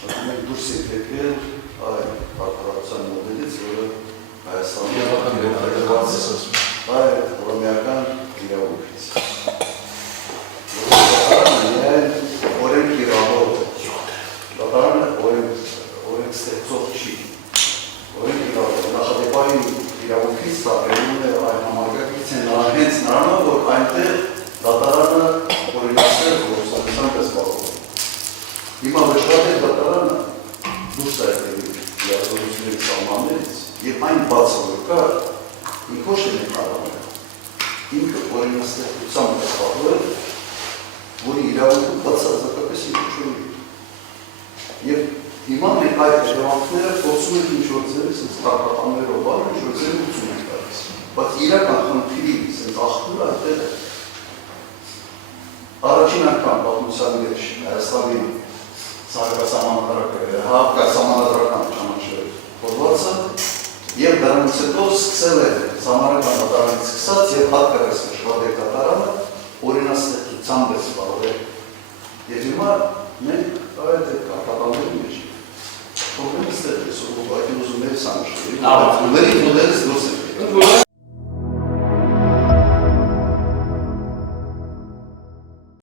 մենք դուրս եք եկել այ կառավարության մոդելից, որը Հայաստանի հռոմեական իրավունքից։ Օրենք իրավող դատարանը օրենք ստեղծող չի։ Օրենք իրավող նախադեպային իրավունքից տարբերում է այն համակարգից է հենց նրանով, որ այնտեղ դատարանը օրինացել գործունեության դեսպատում։ Հիմա վճռել դատարանը դուրս է եկել իրազորությունների սահմաններից և այն բացը որ կար, ինքը ոչ թե նկարահանել է, ինքը օրինաստեղծությամբ է խաղվել, որի իրավունքը բացարձակապես ինքը չունի։ Եվ հիմա մենք այդ հետևանքները փորձում ենք ինչ-որ ձևի տակտականներով բան ինչ-որ ձևի լուծում ենք տալիս։ Բայց իրական խնդիրի աղբյուրը այդտեղ է։ Առաջին անգամ պատմության մեջ Հայաստանի սահմանադրական ճանաչել փորձը և դրանից հետո սկսել է սահմանադրական դատարանից սկսած և հատկապես Շվադեկ դատարանը օրինաստեղծությամբ է զբաղվել։ Եվ հիմա մենք այդ կապտանների մեջ փորձում ենք ստեղծել այդ ուզումների սանշերի, ուզումներից դուրս ենք եկել։